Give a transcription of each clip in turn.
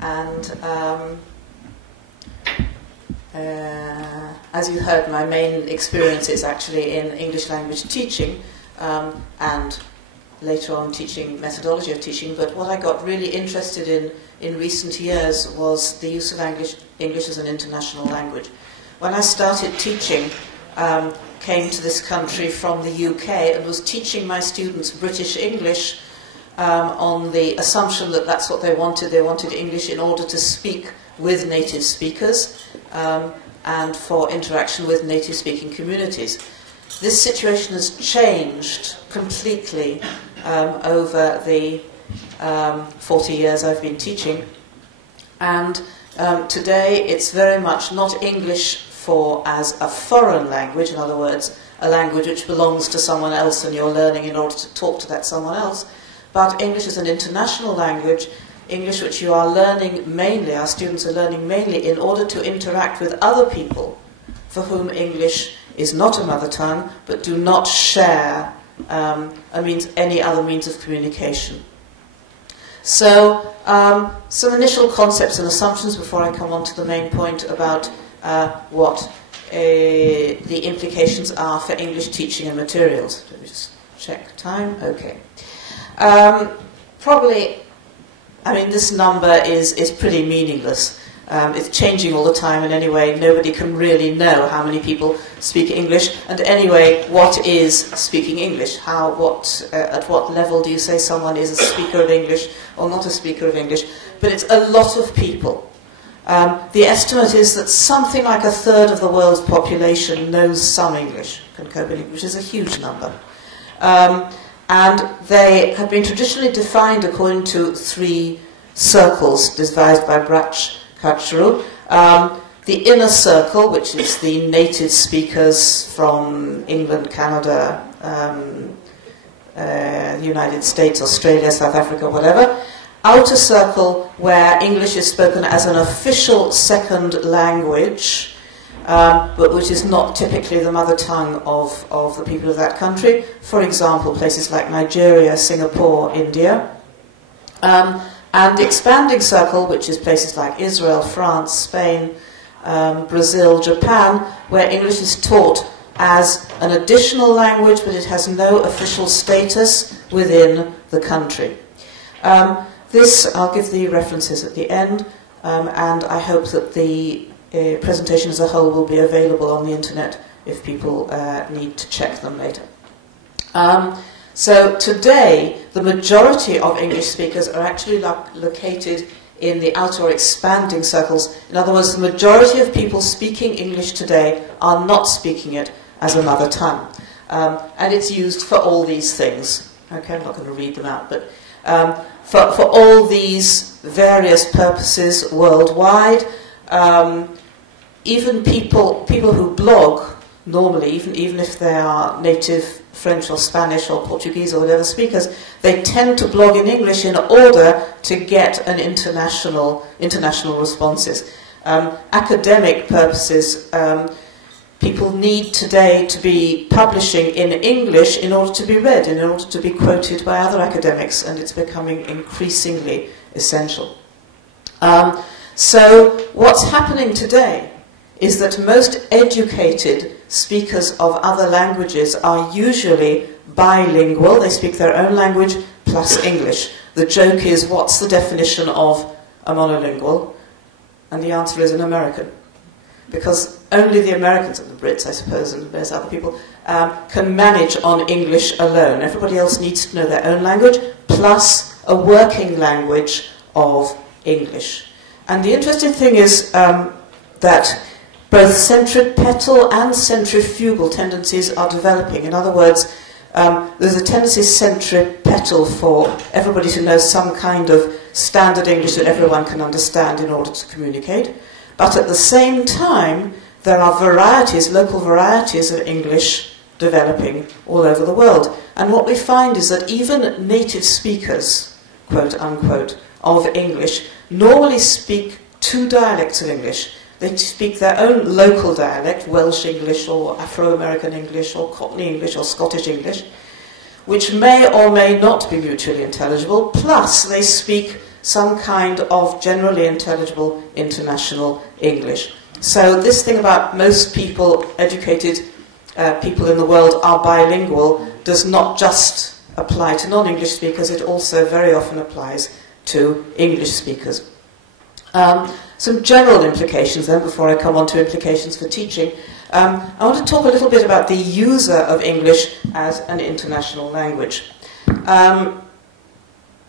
and as you heard, my main experience is actually in English language teaching, and later on teaching methodology of teaching. But what I got really interested in recent years was the use of English as an international language. When I started teaching, came to this country from the UK and was teaching my students British English on the assumption that that's what they wanted. They wanted English in order to speak with native speakers and for interaction with native speaking communities. This situation has changed completely over the 40 years I've been teaching, and today it's very much not English as a foreign language, in other words, a language which belongs to someone else and you're learning in order to talk to that someone else, but English is an international language, English which you are learning mainly, our students are learning mainly in order to interact with other people for whom English is not a mother tongue, but do not share any other means of communication. So, some initial concepts and assumptions before I come on to the main point about what the implications are for English teaching and materials. Let me just check time. Okay. Probably, this number is pretty meaningless. It's changing all the time, and anyway, nobody can really know how many people speak English. And anyway, what is speaking English? At what level do you say someone is a speaker of English or not a speaker of English? But it's a lot of people. The estimate is that something like a third of the world's population knows some English, can cope in English, which is a huge number. And they have been traditionally defined according to three circles devised by Brach-Kaczru. The inner circle, which is the native speakers from England, Canada, the United States, Australia, South Africa, whatever. Outer circle, where English is spoken as an official second language, but which is not typically the mother tongue of the people of that country. For example, places like Nigeria, Singapore, India. And the expanding circle, which is places like Israel, France, Spain, Brazil, Japan, where English is taught as an additional language, but it has no official status within the country. I'll give the references at the end, and I hope that the presentation as a whole will be available on the internet if people need to check them later. So today, the majority of English speakers are actually located in the outer or expanding circles. In other words, the majority of people speaking English today are not speaking it as a mother tongue. And it's used for all these things. Okay, I'm not going to read them out, but for all these various purposes worldwide, even people who blog normally, even if they are native French or Spanish or Portuguese or whatever speakers, they tend to blog in English in order to get an international responses. Academic purposes, people need today to be publishing in English in order to be read, in order to be quoted by other academics, and it's becoming increasingly essential. So what's happening today is that most educated speakers of other languages are usually bilingual. They speak their own language plus English. The joke is, what's the definition of a monolingual? And the answer is an American. Because only the Americans and the Brits, I suppose, and there's other people, can manage on English alone. Everybody else needs to know their own language, plus a working language of English. And the interesting thing is that both centripetal and centrifugal tendencies are developing. In other words, there's a tendency centripetal for everybody to know some kind of standard English that everyone can understand in order to communicate. But at the same time, there are varieties, local varieties of English developing all over the world. And what we find is that even native speakers, quote unquote, of English normally speak two dialects of English. They speak their own local dialect, Welsh English or Afro-American English or Cockney English or Scottish English, which may or may not be mutually intelligible, plus they speak some kind of generally intelligible international English. So this thing about most people, educated people in the world are bilingual, does not just apply to non-English speakers, it also very often applies to English speakers. Some general implications then, before I come on to implications for teaching. I want to talk a little bit about the user of English as an international language.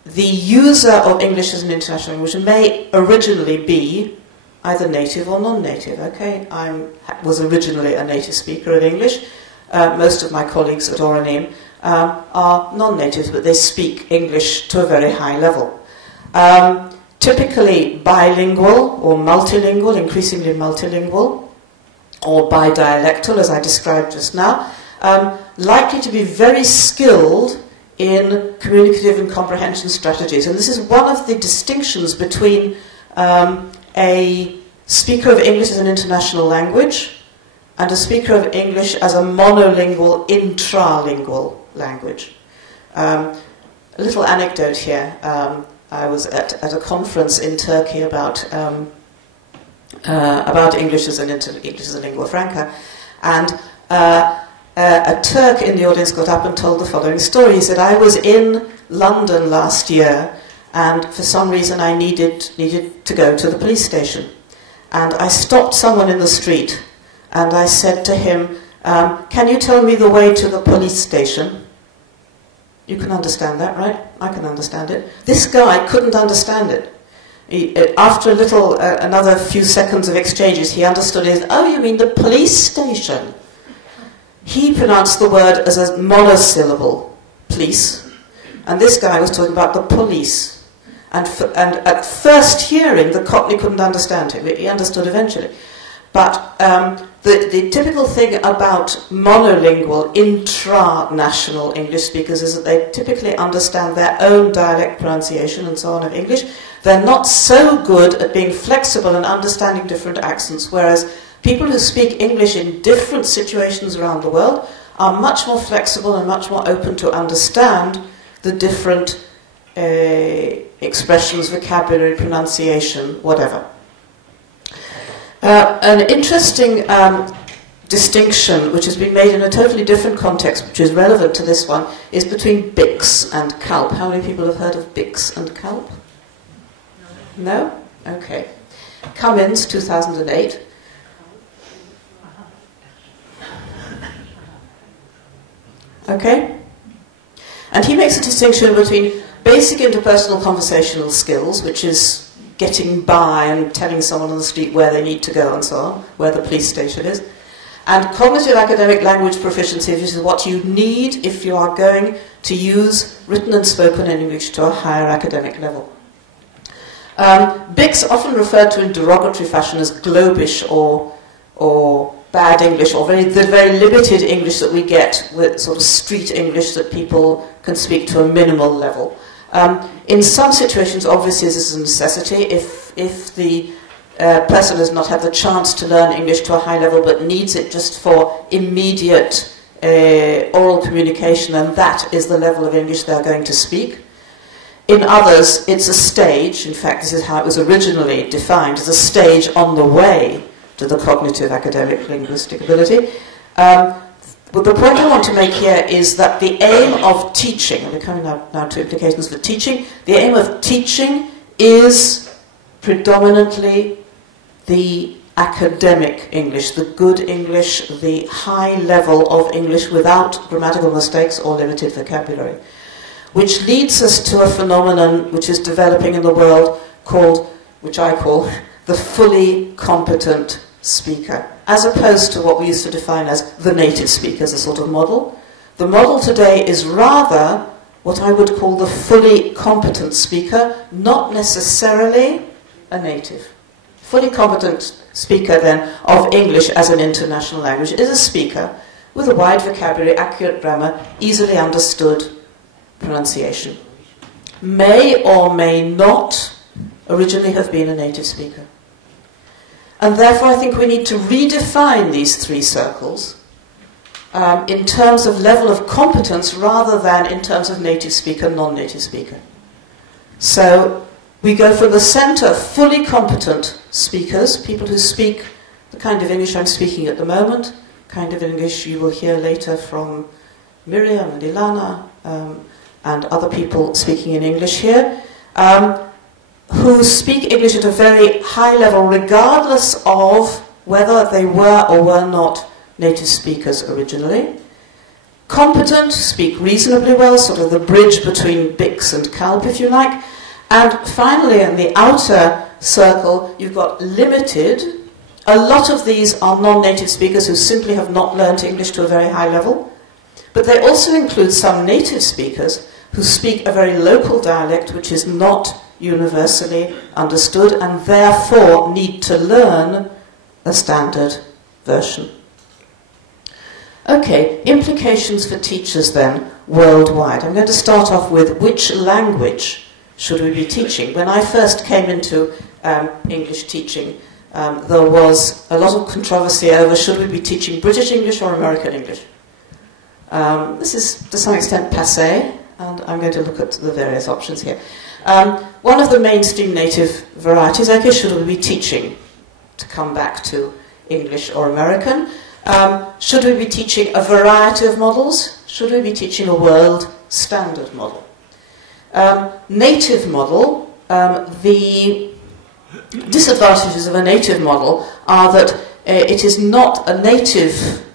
The user of English as an international language may originally be either native or non-native. Okay, I was originally a native speaker of English. Most of my colleagues at Oranim are non-natives, but they speak English to a very high level. Typically bilingual or multilingual, increasingly multilingual, or bidialectal, as I described just now, likely to be very skilled in communicative and comprehension strategies. And this is one of the distinctions between a speaker of English as an international language and a speaker of English as a monolingual, intralingual language. A little anecdote here. I was at a conference in Turkey about English as a lingua franca, and a Turk in the audience got up and told the following story. He said, I was in London last year, and for some reason I needed to go to the police station. And I stopped someone in the street, and I said to him, can you tell me the way to the police station? You can understand that, right? I can understand it. This guy couldn't understand it. After another few seconds of exchanges, he understood it. Oh, you mean the police station? He pronounced the word as a monosyllable, police, and this guy was talking about the police. And at first hearing, the Cockney couldn't understand him. He understood eventually. But the typical thing about monolingual, intra-national English speakers is that they typically understand their own dialect pronunciation and so on of English. They're not so good at being flexible and understanding different accents, whereas people who speak English in different situations around the world are much more flexible and much more open to understand the different expressions, vocabulary, pronunciation, whatever. An interesting distinction, which has been made in a totally different context, which is relevant to this one, is between BICS and CALP. How many people have heard of BICS and CALP? No? Okay. Cummins, 2008. Okay? And he makes a distinction between basic interpersonal conversational skills, which is getting by and telling someone on the street where they need to go and so on, where the police station is, and cognitive academic language proficiency, which is what you need if you are going to use written and spoken English to a higher academic level. BICS often referred to in derogatory fashion as globish or bad English, or the very limited English that we get with sort of street English that people can speak to a minimal level. In some situations, obviously, this is a necessity. If the person has not had the chance to learn English to a high level but needs it just for immediate oral communication, and that is the level of English they're going to speak. In others, it's a stage. In fact, this is how it was originally defined, as a stage on the way to the cognitive academic linguistic ability. But the point I want to make here is that the aim of teaching, and we're coming now to implications for teaching, the aim of teaching is predominantly the academic English, the good English, the high level of English without grammatical mistakes or limited vocabulary, which leads us to a phenomenon which is developing in the world which I call the fully competent speaker, as opposed to what we used to define as the native speaker as a sort of model. The model today is rather what I would call the fully competent speaker, not necessarily a native. Fully competent speaker, then, of English as an international language is a speaker with a wide vocabulary, accurate grammar, easily understood pronunciation. May or may not originally have been a native speaker. And therefore I think we need to redefine these three circles in terms of level of competence rather than in terms of native speaker, non-native speaker. So We go from the centre, fully competent speakers, people who speak the kind of English I'm speaking at the moment, kind of English you will hear later from Miriam and Ilana and other people speaking in English here, who speak English at a very high level regardless of whether they were or were not native speakers originally. Competent, speak reasonably well, sort of the bridge between Bix and Kalb, if you like. And finally, in the outer circle, you've got limited. A lot of these are non-native speakers who simply have not learnt English to a very high level. But they also include some native speakers who speak a very local dialect which is not universally understood and therefore need to learn a standard version. Okay, implications for teachers then worldwide. I'm going to start off with which language should we be teaching? When I first came into English teaching, there was a lot of controversy over should we be teaching British English or American English. This is to some extent passé, and I'm going to look at the various options here. One of the mainstream native varieties, okay, should we be teaching, to come back to English or American? Should we be teaching a variety of models? Should we be teaching a world standard model? Native model, the disadvantages of a native model are that it is not a native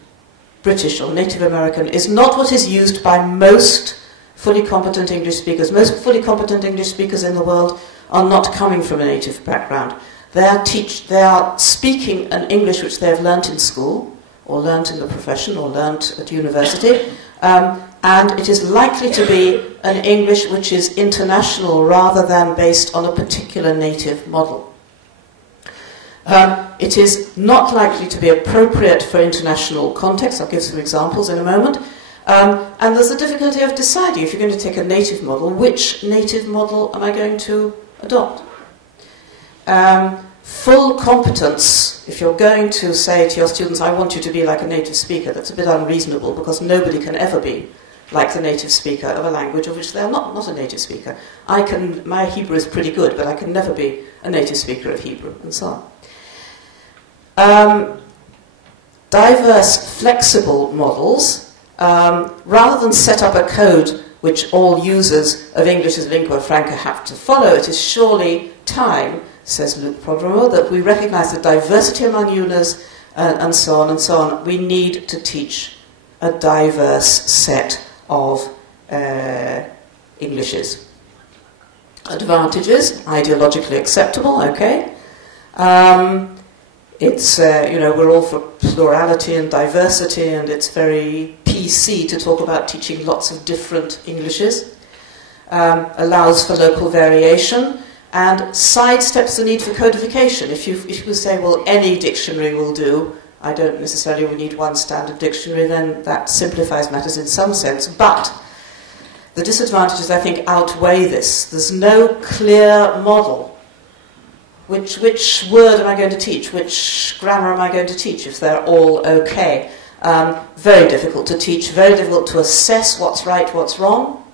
British or native American, is not what is used by most fully competent English speakers. Most fully competent English speakers in the world are not coming from a native background. They are speaking an English which they have learnt in school, or learnt in the profession, or learnt at university, and it is likely to be an English which is international rather than based on a particular native model. It is not likely to be appropriate for international context. I'll give some examples in a moment. And there's a difficulty of deciding, if you're going to take a native model, which native model am I going to adopt? Full competence, if you're going to say to your students, I want you to be like a native speaker, that's a bit unreasonable because nobody can ever be like the native speaker of a language of which they are not a native speaker. My Hebrew is pretty good, but I can never be a native speaker of Hebrew, and so on. Diverse, flexible models, rather than set up a code which all users of English as lingua franca have to follow, it is surely time, says Luc Prodromou, that we recognise the diversity among users and so on and so on. We need to teach a diverse set of Englishes. Advantages, ideologically acceptable, okay. It's, we're all for plurality and diversity, and it's very PC to talk about teaching lots of different Englishes. Allows for local variation, and sidesteps the need for codification. If you say, well, any dictionary will do, I don't necessarily need one standard dictionary, then that simplifies matters in some sense. But the disadvantages, I think, outweigh this. There's no clear model. Which word am I going to teach? Which grammar am I going to teach if they're all okay? Very difficult to teach, very difficult to assess what's right, what's wrong.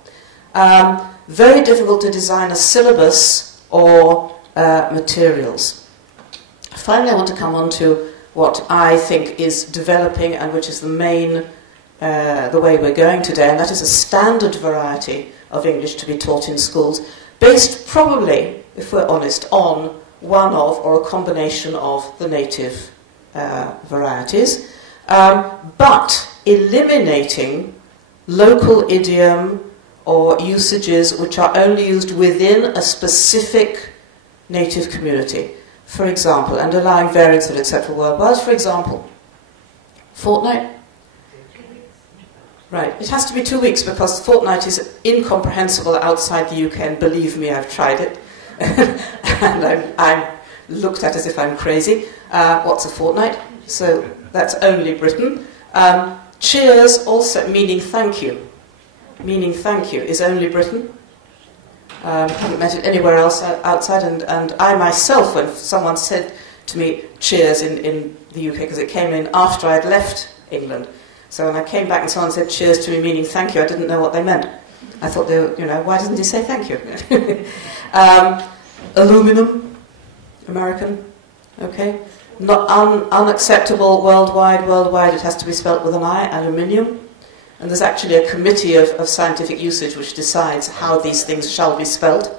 Very difficult to design a syllabus or materials. Finally, I want to come on to what I think is developing and which is the main, the way we're going today, and that is a standard variety of English to be taught in schools, based probably, if we're honest, on one of or a combination of the native varieties, but eliminating local idiom or usages which are only used within a specific native community. For example, and allowing variants that are acceptable worldwide. For example, fortnight? Right, it has to be 2 weeks because fortnight is incomprehensible outside the UK, and believe me, I've tried it. And I'm looked at as if I'm crazy. What's a fortnight? So that's only Britain. Cheers, also meaning thank you. Meaning thank you is only Britain. Haven't met it anywhere else outside. And I myself, when someone said to me cheers in the UK, because it came in after I'd left England. So when I came back and someone said cheers to me meaning thank you, I didn't know what they meant. I thought, why doesn't he say thank you? Aluminum, American, okay. Not unacceptable worldwide. Worldwide, it has to be spelt with an I, aluminium. And there's actually a committee of scientific usage which decides how these things shall be spelt.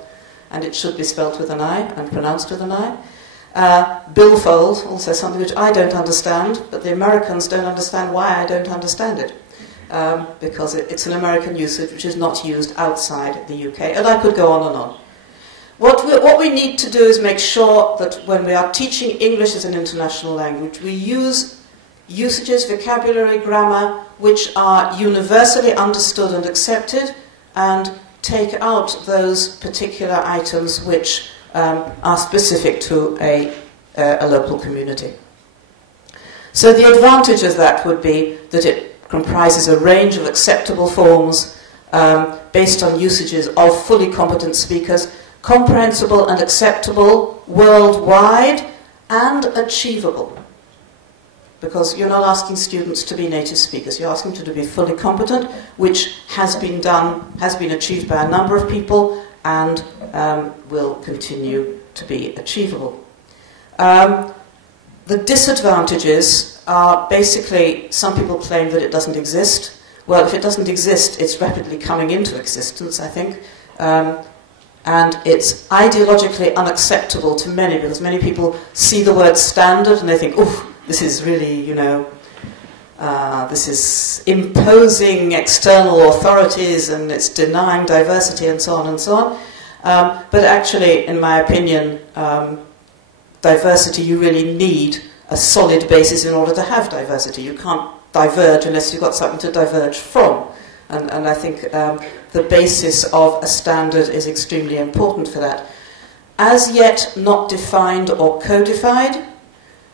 And it should be spelt with an I and pronounced with an I. Billfold, also something which I don't understand, but the Americans don't understand why I don't understand it. Because it's an American usage which is not used outside the UK. And I could go on and on. What we need to do is make sure that when we are teaching English as an international language, we use usages, vocabulary, grammar, which are universally understood and accepted, and take out those particular items which are specific to a local community. So the advantage of that would be that it comprises a range of acceptable forms based on usages of fully competent speakers, comprehensible and acceptable worldwide, and achievable. Because you're not asking students to be native speakers, you're asking them to be fully competent, which has been achieved by a number of people, and will continue to be achievable. The disadvantages are basically, some people claim that it doesn't exist. Well, if it doesn't exist, it's rapidly coming into existence, I think. And it's ideologically unacceptable to many, because many people see the word standard and they think, oof, this is really, you know, this is imposing external authorities and it's denying diversity and so on and so on. But actually, in my opinion, diversity, you really need a solid basis in order to have diversity. You can't diverge unless you've got something to diverge from. And I think the basis of a standard is extremely important for that. As yet not defined or codified,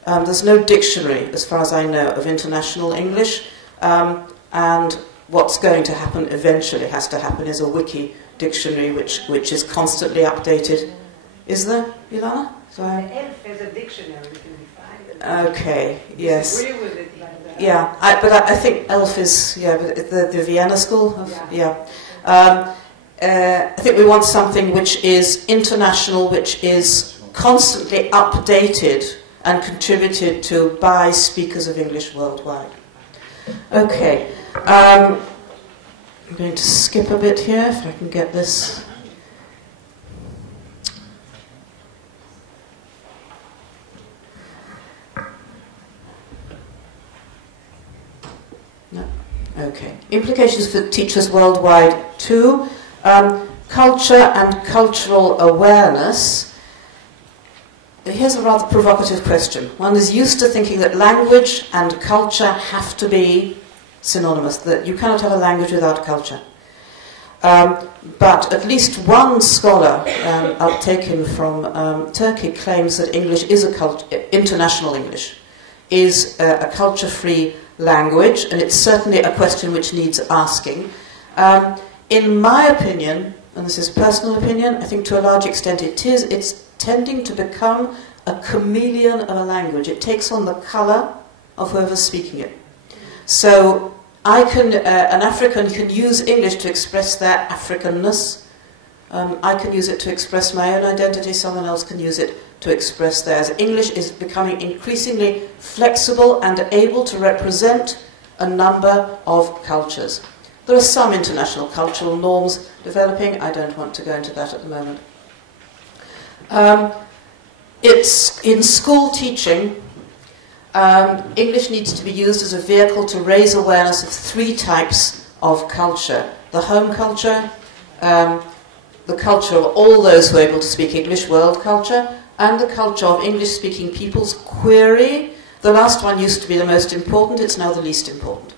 there's no dictionary, as far as I know, of international English. And what's going to happen eventually, has to happen, is a wiki dictionary which is constantly updated. Is there, Ilana? Sorry. ELF is a dictionary, you can define it. Okay, yes. Disagree with it. Yeah, but I think ELF is, yeah, the Vienna School. Yeah. I think we want something which is international, which is constantly updated and contributed to by speakers of English worldwide. Okay, I'm going to skip a bit here if I can get this. No. Okay. Implications for teachers worldwide too. Culture and cultural awareness. Here's a rather provocative question. One is used to thinking that language and culture have to be synonymous, that you cannot have a language without culture. But at least one scholar, uptaken from Turkey, claims that English is international English, is a culture-free language, and it's certainly a question which needs asking. In my opinion, and this is personal opinion, I think to a large extent it's tending to become a chameleon of a language. It takes on the colour of whoever's speaking it. So an African can use English to express their Africanness. I can use it to express my own identity, someone else can use it to express theirs. English is becoming increasingly flexible and able to represent a number of cultures. There are some international cultural norms developing. I don't want to go into that at the moment. It's in school teaching. English needs to be used as a vehicle to raise awareness of three types of culture. The home culture, the culture of all those who are able to speak English, world culture, and the culture of English-speaking peoples, query. The last one used to be the most important, it's now the least important.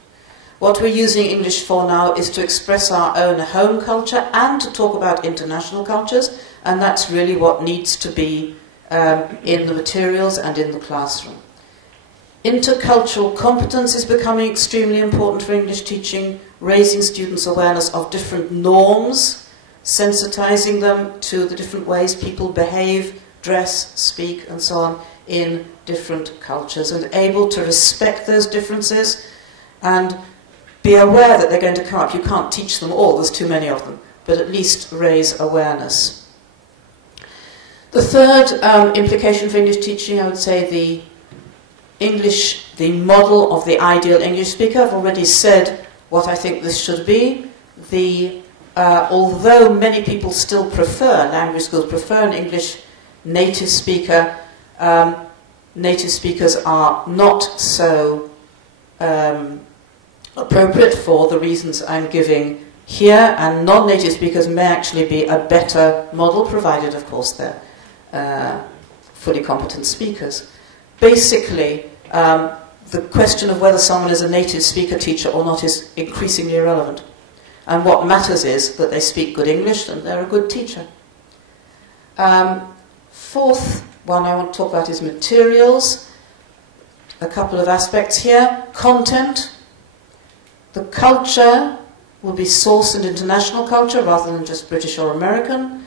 What we're using English for now is to express our own home culture and to talk about international cultures, and that's really what needs to be in the materials and in the classroom. Intercultural competence is becoming extremely important for English teaching, raising students' awareness of different norms, sensitizing them to the different ways people behave, dress, speak, and so on in different cultures, and able to respect those differences and be aware that they're going to come up. You can't teach them all, there's too many of them, but at least raise awareness. The third implication for English teaching, I would say the model of the ideal English speaker. I've already said what I think this should be. Although many people still prefer, language schools prefer an English native speaker, native speakers are not so appropriate for the reasons I'm giving here, and non-native speakers may actually be a better model, provided, of course, they're fully competent speakers. Basically, the question of whether someone is a native speaker teacher or not is increasingly irrelevant. And what matters is that they speak good English and they're a good teacher. Fourth one I want to talk about is materials. A couple of aspects here. Content. The culture will be sourced in international culture rather than just British or American.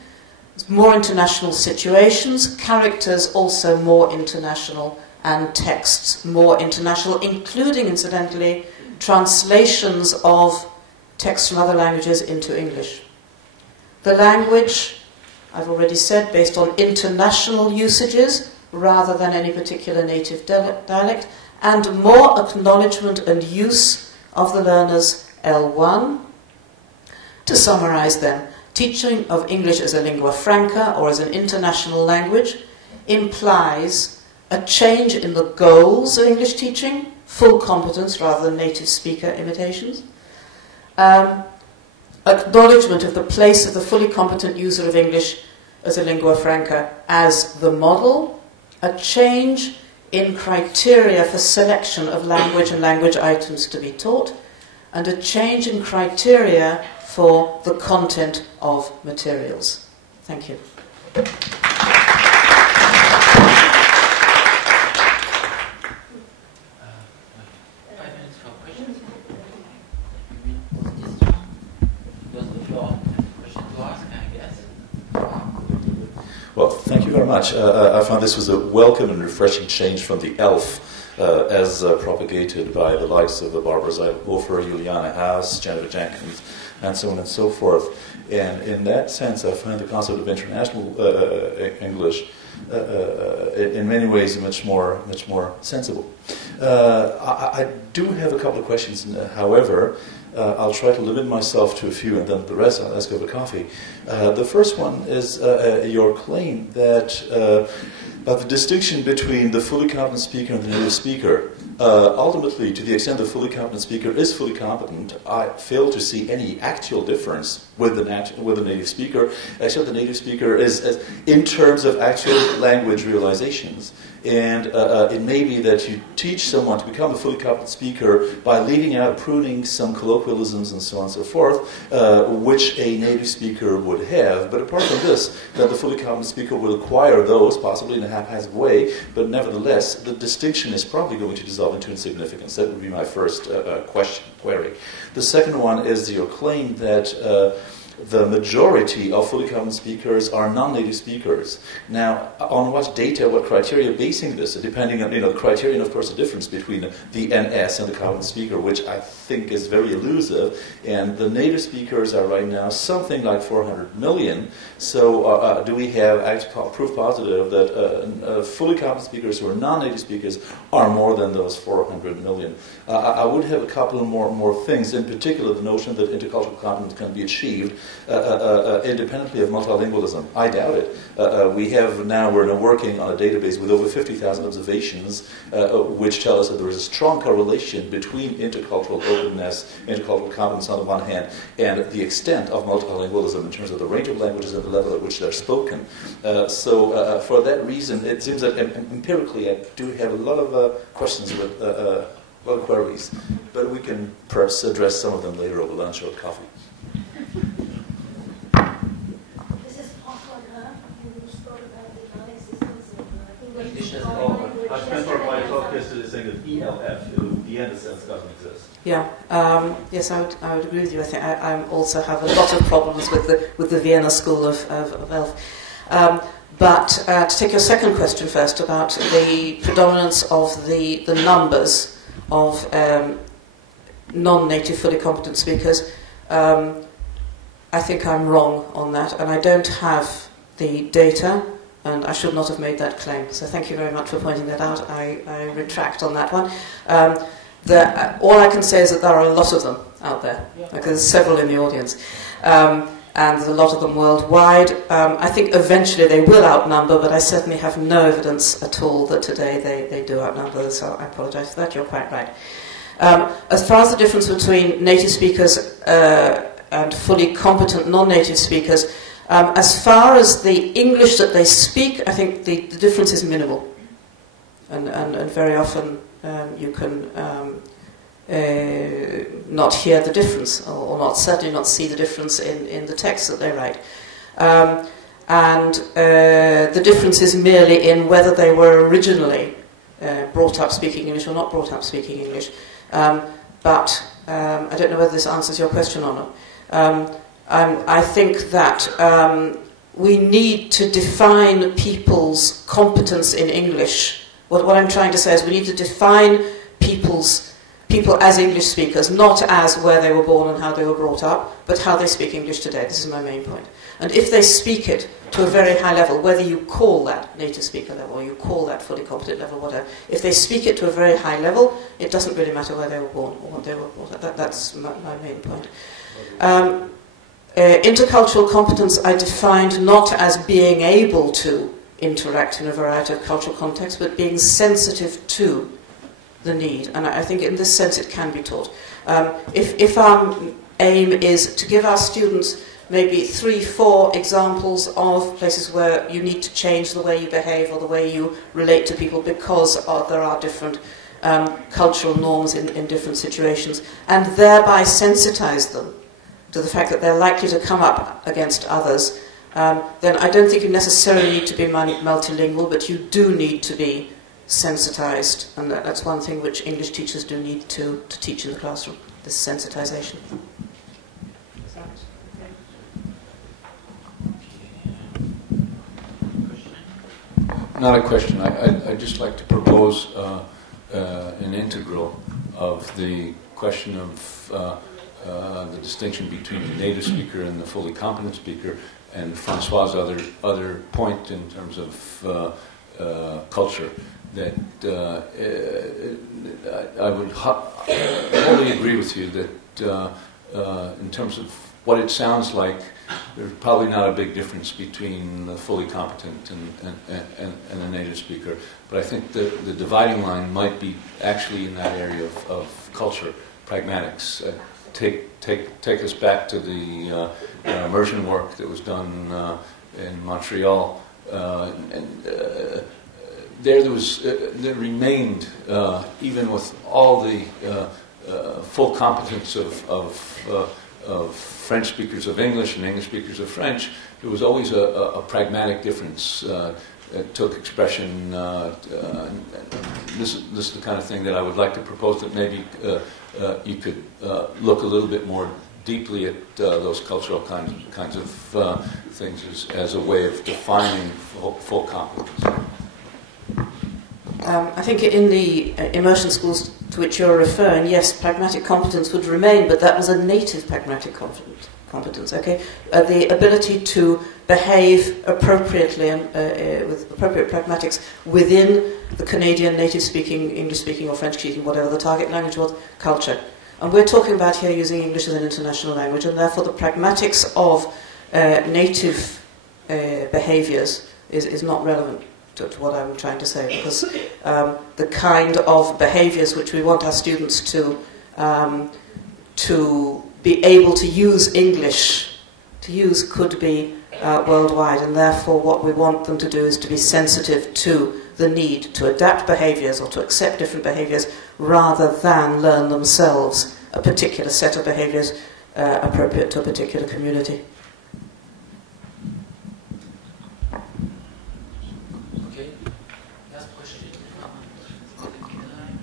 There's more international situations. Characters also more international, and texts more international, including, incidentally, translations of texts from other languages into English. The language, I've already said, based on international usages rather than any particular native dialect, and more acknowledgement and use of the learner's L1. To summarize then, teaching of English as a lingua franca or as an international language implies a change in the goals of English teaching, full competence rather than native speaker imitations, acknowledgement of the place of the fully competent user of English as a lingua franca as the model, a change in criteria for selection of language and language items to be taught, and a change in criteria for the content of materials. Thank you. Well, thank you very much. I found this was a welcome and refreshing change from the ELF as propagated by the likes of the Barbara Zeitel-Hofer, Juliana Haas, Jennifer Jenkins, and so on and so forth. And in that sense, I find the concept of international English in many ways much more sensible. I do have a couple of questions, however. I'll try to limit myself to a few, and then the rest I'll ask over coffee. The first one is your claim that the distinction between the fully competent speaker and the native speaker. Ultimately, to the extent the fully competent speaker is fully competent, I fail to see any actual difference with the native speaker, except the native speaker is in terms of actual language realizations. And it may be that you teach someone to become a fully competent speaker by leaving out, pruning some colloquialisms and so on and so forth, which a native speaker would have. But apart from this, that the fully competent speaker will acquire those, possibly in a haphazard way, but nevertheless, the distinction is probably going to dissolve into insignificance. That would be my first query. The second one is your claim that the majority of fully competent speakers are non-native speakers. Now, on what data, what criteria basing this? Depending on, the criterion, of course, the difference between the NS and the competent speaker, which I think is very elusive. And the native speakers are right now something like 400 million. So do we have proof positive that fully competent speakers who are non-native speakers are more than those 400 million? I would have a couple of more things, in particular the notion that intercultural competence can be achieved independently of multilingualism. I doubt it. We're now working on a database with over 50,000 observations which tell us that there is a strong correlation between intercultural openness, intercultural competence on the one hand, and the extent of multilingualism in terms of the range of languages and the level at which they're spoken. So for that reason, it seems that empirically I do have a lot of questions with a lot of queries, but we can perhaps address some of them later over lunch or coffee. I spent part of my talk yesterday saying that ELF, the end sense, doesn't exist. Yeah. Yes, I would agree with you. I think I also have a lot of problems with the Vienna School of ELF. But to take your second question first about the predominance of the numbers of non-native fully competent speakers, I think I'm wrong on that, and I don't have the data and I should not have made that claim. So thank you very much for pointing that out. I retract on that one. All I can say is that there are a lot of them out there. Like there's several in the audience. And there's a lot of them worldwide. I think eventually they will outnumber, but I certainly have no evidence at all that today they do outnumber, so I apologize for that. You're quite right. As far as the difference between native speakers and fully competent non-native speakers, as far as the English that they speak, I think the difference is minimal. And very often you can not hear the difference, or certainly not see the difference in the text that they write. And the difference is merely in whether they were originally brought up speaking English or not brought up speaking English. But I don't know whether this answers your question or not. I think that we need to define people's competence in English. What I'm trying to say is we need to define people as English speakers, not as where they were born and how they were brought up, but how they speak English today. This is my main point. And if they speak it to a very high level, whether you call that native speaker level or you call that fully competent level, whatever, if they speak it to a very high level, it doesn't really matter where they were born or what they were brought up. That's my main point. Intercultural competence I defined not as being able to interact in a variety of cultural contexts, but being sensitive to the need. And I think in this sense it can be taught. If our aim is to give our students maybe 3-4 examples of places where you need to change the way you behave or the way you relate to people because there are different cultural norms in different situations, and thereby sensitize them to the fact that they're likely to come up against others, then I don't think you necessarily need to be multilingual, but you do need to be sensitized, and that's one thing which English teachers do need to teach in the classroom, this sensitization. Not a question. I'd just like to propose an integral of the question of the distinction between the native speaker and the fully competent speaker, and Francois' other point in terms of culture, that I would wholly agree with you that in terms of what it sounds like, there's probably not a big difference between the fully competent and the native speaker. But I think the dividing line might be actually in that area of culture, pragmatics. Take us back to the immersion work that was done in Montreal, and there remained, even with all the full competence of French speakers of English and English speakers of French, there was always a pragmatic difference. It took expression. This is the kind of thing that I would like to propose, that maybe you could look a little bit more deeply at those cultural kinds of things as a way of defining full competence. I think in the immersion schools to which you're referring, yes, pragmatic competence would remain, but that was a native pragmatic competence, okay? The ability to behave appropriately and with appropriate pragmatics within the Canadian native-speaking, English-speaking or French-speaking, whatever the target language was, culture. And we're talking about here using English as an international language, and therefore the pragmatics of native behaviours is not relevant to what I'm trying to say, because the kind of behaviours which we want our students to be able to use English, could be worldwide, and therefore what we want them to do is to be sensitive to the need to adapt behaviours or to accept different behaviours rather than learn themselves a particular set of behaviours appropriate to a particular community.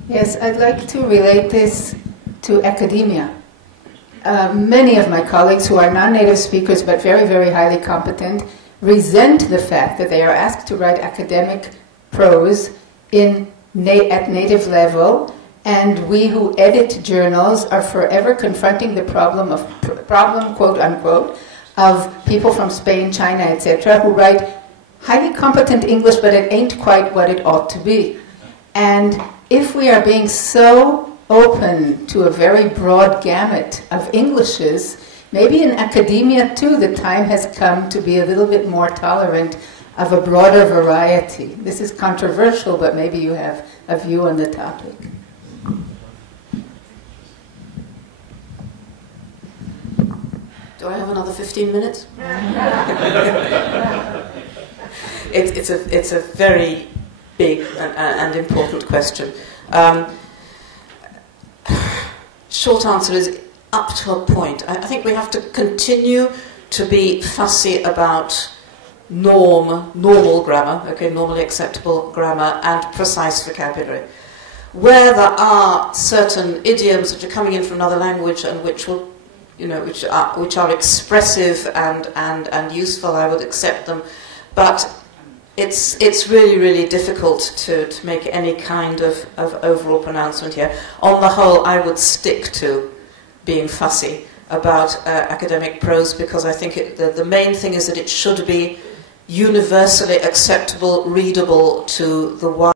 Yes, I'd like to relate this to academia. Many of my colleagues who are non-native speakers but very, very highly competent resent the fact that they are asked to write academic prose at native level, and we who edit journals are forever confronting the problem, quote unquote, of people from Spain, China, etc., who write highly competent English, but it ain't quite what it ought to be. And if we are being so open to a very broad gamut of Englishes, maybe in academia too, the time has come to be a little bit more tolerant of a broader variety. This is controversial, but maybe you have a view on the topic. Do I have another 15 minutes? It's a very big and important question. Short answer is up to a point. I think we have to continue to be fussy about normal grammar, normally acceptable grammar, and precise vocabulary. Where there are certain idioms which are coming in from another language and which will, which are expressive and useful, I would accept them. But it's really difficult to make any kind of overall pronouncement here. On the whole, I would stick to being fussy about academic prose, because I think the main thing is that it should be universally acceptable, readable to the wide